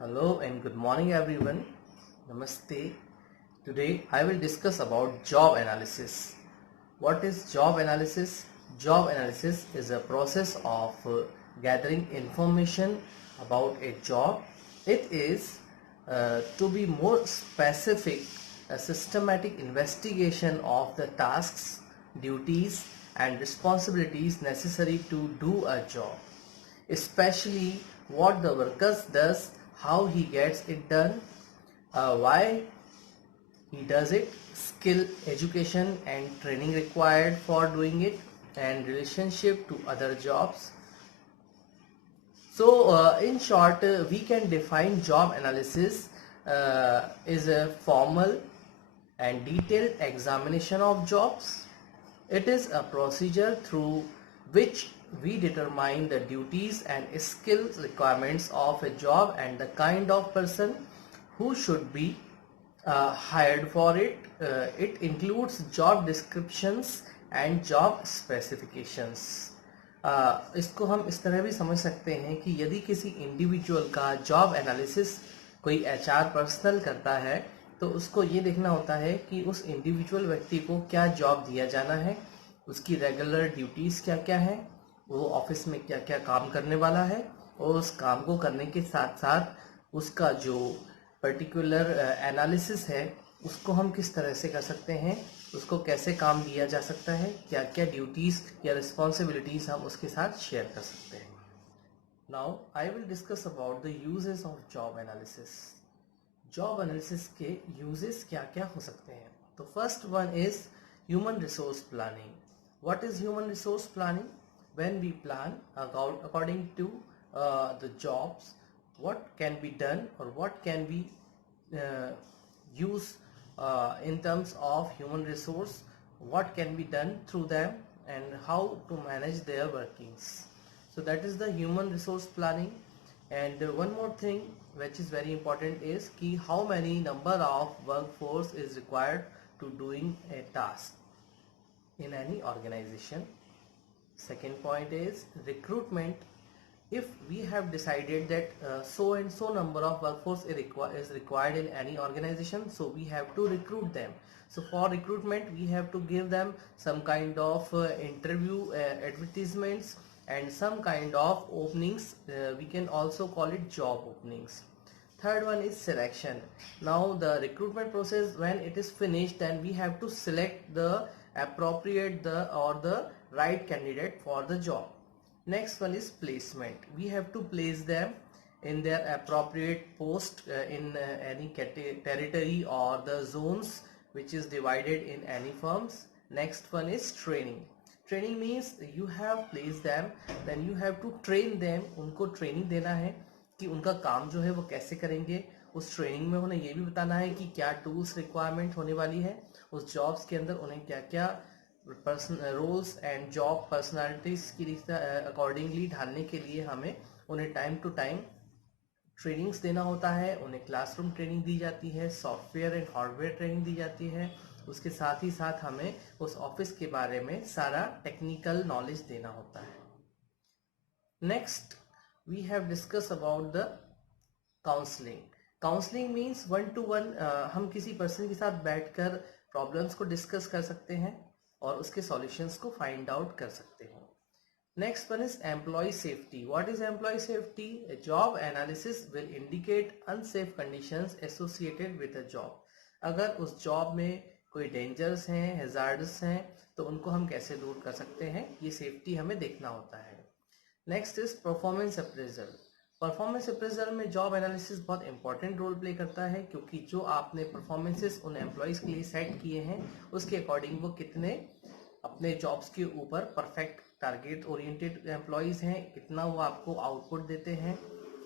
Hello and good morning everyone. Namaste. Today I will discuss about job analysis. What is job analysis? Job analysis is a process of gathering information about a job. It is, to be more specific, a systematic investigation of the tasks, duties and responsibilities necessary to do a job, especially what the worker does, how he gets it done, why he does it, skill, education and training required for doing it, and relationship to other jobs. So, in short, we can define job analysis is a formal and detailed examination of jobs. It is a procedure through which we determine the duties and skills requirements of a job and the kind of person who should be hired for it. It includes job descriptions and job specifications. इसको हम इस तरह भी समझ सकते हैं कि यदि किसी इंडिविजुअल का जॉब एनालिसिस कोई एचआर पर्सनल करता है तो उसको ये देखना होता है कि उस इंडिविजुअल व्यक्ति को क्या जॉब दिया जाना है, उसकी रेगुलर ड्यूटीज़ क्या क्या हैं, वो ऑफिस में क्या क्या काम करने वाला है और उस काम को करने के साथ साथ उसका जो पर्टिकुलर एनालिसिस है उसको हम किस तरह से कर सकते हैं, उसको कैसे काम दिया जा सकता है, क्या क्या ड्यूटीज़ या रिस्पॉन्सिबिलिटीज़ हम उसके साथ शेयर कर सकते हैं. Now I will discuss about the uses of job analysis. Job analysis के यूजेस क्या क्या हो सकते हैं. तो first one is human resource planning. What is human resource planning? When we plan according to the jobs, what can be done or what can we use in terms of human resource, what can be done through them and how to manage their workings. So that is the human resource planning. And one more thing which is very important is ki how many number of workforce is required to doing a task in any organization. Second point is recruitment. If we have decided that so and so number of workforce is required in any organization, so we have to recruit them. So for recruitment we have to give them some kind of interview advertisements and some kind of openings. We can also call it job openings. Third one is selection. Now the recruitment process, when it is finished, then we have to select the appropriate or the right candidate for the job. Next one is placement. We have to place them in their appropriate post in any territory or the zones which is divided in any firms. Next one is training. Training means you have placed them, then you have to train them. उनको training देना है कि उनका काम जो है वो कैसे करेंगे. उस ट्रेनिंग में उन्हें ये भी बताना है कि क्या टूल्स रिक्वायरमेंट होने वाली है, उस जॉब्स के अंदर उन्हें क्या क्या रोल्स एंड जॉब पर्सनालिटीज की अकॉर्डिंगली ढालने के लिए हमें उन्हें टाइम टू टाइम ट्रेनिंग्स देना होता है. उन्हें क्लासरूम ट्रेनिंग दी जाती है, सॉफ्टवेयर एंड हार्डवेयर ट्रेनिंग दी जाती है. उसके साथ ही साथ हमें उस ऑफिस के बारे में सारा टेक्निकल नॉलेज देना होता है. Next we have discuss about the counselling. Counselling means one to one हम किसी पर्सन के साथ बैठकर प्रॉब्लम्स को डिस्कस कर सकते हैं और उसके सॉल्यूशंस को फाइंड आउट कर सकते हैं. Next one is employ safety. What is employ safety? Job analysis will indicate unsafe conditions associated with a job. अगर उस जॉब में कोई डेंजर्स हैं, हैजार्ड्स हैं, तो उनको हम कैसे दूर कर सकते हैं, ये सेफ्टी हमें देखना होता है. Next is performance appraisal. Performance appraisal में जॉब एनालिसिस बहुत इंपॉर्टेंट रोल प्ले करता है क्योंकि जो आपने परफॉर्मेंसेस उन एम्प्लॉयज़ के लिए सेट किए हैं उसके अकॉर्डिंग वो कितने अपने जॉब्स के ऊपर परफेक्ट टारगेट ओरिएंटेड एम्प्लॉयज़ हैं, कितना वो आपको आउटपुट देते हैं,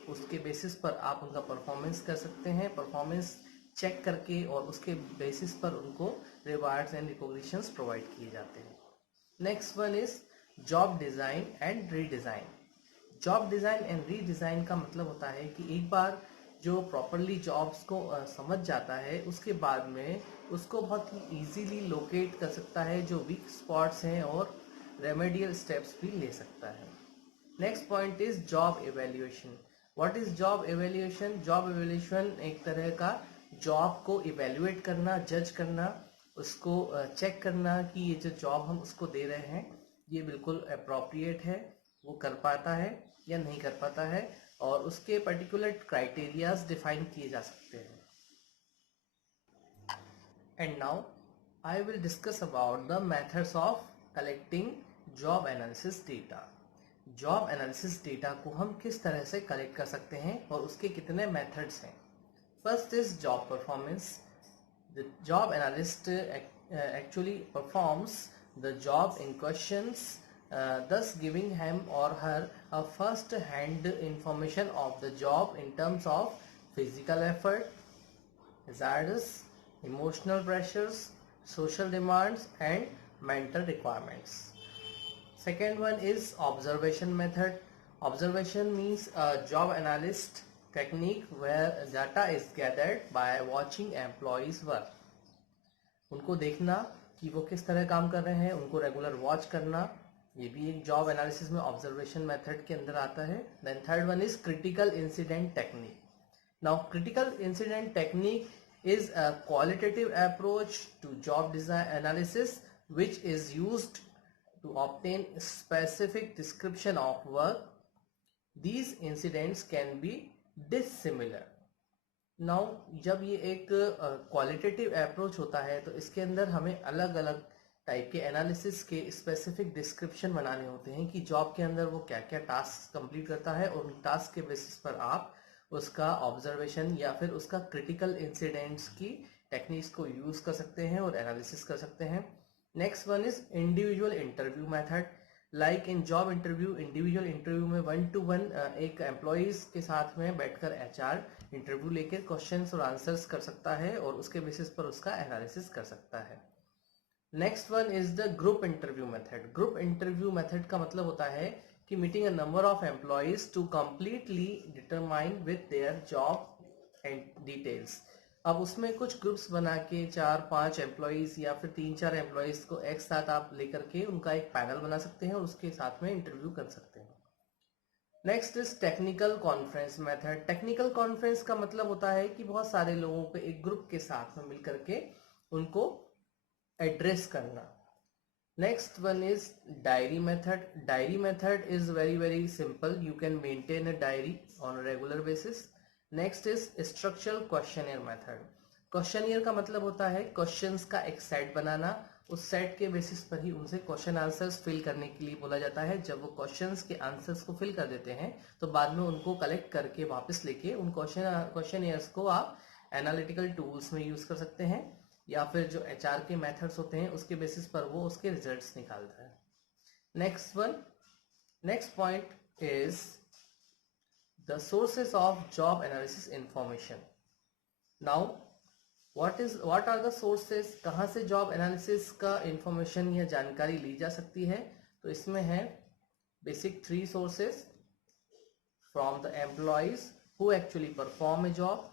उसके बेसिस पर आप उनका परफॉर्मेंस कर सकते हैं. परफॉर्मेंस चेक करके और उसके बेसिस पर उनको रिवार्ड्स एंड रिकॉग्निशंस प्रोवाइड किए जाते हैं. Next one is job design and redesign. Job design and redesign का मतलब होता है कि एक बार जो प्रॉपरली जॉब्स को समझ जाता है उसके बाद में उसको बहुत ही ईजीली लोकेट कर सकता है जो वीक स्पॉट्स हैं और रेमेडियल स्टेप्स भी ले सकता है. Next point is job evaluation. What is job evaluation? Job evaluation एक तरह का जॉब को इवेल्युएट करना, जज करना, उसको चेक करना कि ये जो जॉब हम उसको दे रहे हैं ये बिल्कुल अप्रोप्रिएट है, वो कर पाता है या नहीं कर पाता है, और उसके पर्टिकुलर क्राइटेरियाज डिफाइन किए जा सकते हैं. And now I will discuss about the methods of collecting job analysis data. Job analysis data को हम किस तरह से कलेक्ट कर सकते हैं और उसके कितने मेथड्स हैं. First is job performance. The job analyst actually performs the job in questions, thus giving him or her a first hand information of the job in terms of physical effort, hazards, emotional pressures, social demands and mental requirements. Second one is observation method. Observation means a job analyst technique where data is gathered by watching employees work. उनको देखना कि वो किस तरह काम कर रहे हैं, उनको रेगुलर वॉच करना, ये भी एक जॉब एनालिसिस में ऑब्जर्वेशन मेथड के अंदर आता है. Then third one is critical incident technique. Now critical incident technique is a qualitative approach to job design analysis which is used to obtain specific description of work. These incidents can be dissimilar. Now जब ये एक qualitative approach होता है तो इसके अंदर हमें अलग अलग टाइप के एनालिसिस के स्पेसिफिक डिस्क्रिप्शन बनाने होते हैं कि जॉब के अंदर वो क्या क्या टास्क कंप्लीट करता है, और उन टास्क के बेसिस पर आप उसका ऑब्जर्वेशन या फिर उसका क्रिटिकल इंसिडेंट्स की टेक्निक्स को यूज कर सकते हैं और एनालिसिस कर सकते हैं. Next one is individual interview method. Like in job interview, individual interview में 1-to-1 एक एम्प्लॉइज के साथ में बैठकर एचआर इंटरव्यू लेकर क्वेश्चंस और आंसर्स कर सकता है और उसके बेसिस पर उसका एनालिसिस कर सकता है. Next one is the group interview method. Group interview method का मतलब होता है कि meeting a number of employees to completely determine with their job and details. अब उसमें कुछ ग्रुप्स बना के 4-5 एम्प्लॉइज या फिर 3-4 एम्प्लॉइज को एक साथ आप लेकर के उनका एक पैनल बना सकते हैं और उसके साथ में इंटरव्यू कर सकते हैं. Next is technical conference method. Technical conference का मतलब होता है कि बहुत सारे लोगों को एक ग्रुप के साथ में मिलकर के उनको एड्रेस करना. Next one is diary method. Diary method is very simple. You can maintain a diary on a regular basis. Next is structural questionnaire method. Questionnaire का मतलब होता है क्वेश्चंस का एक सेट बनाना, उस सेट के बेसिस पर ही उनसे क्वेश्चन आंसर्स फिल करने के लिए बोला जाता है. जब वो क्वेश्चंस के आंसर्स को फिल कर देते हैं तो बाद में उनको कलेक्ट करके वापस लेके उन क्वेश्चनियर्स को आप एनालिटिकल टूल्स में यूज कर सकते हैं या फिर जो एचआर के मेथड्स होते हैं उसके बेसिस पर वो उसके रिजल्ट्स निकालता है. Next point is the sources of job analysis information. Now what are the sources? कहाँ से जॉब एनालिसिस का इंफॉर्मेशन या जानकारी ली जा सकती है? तो इसमें है basic 3 sources. From the employees who actually perform a job,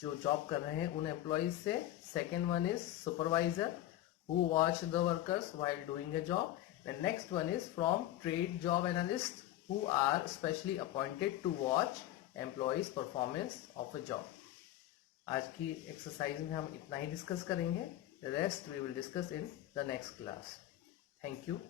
जो जॉब कर रहे हैं उन एम्प्लॉइज से. Second one is supervisor who watch the workers while doing a job. And next one is from trade job analyst who are specially appointed to watch employees performance of a job. आज की exercise में हम इतना ही discuss करेंगे. Rest we will discuss in the next class. Thank you.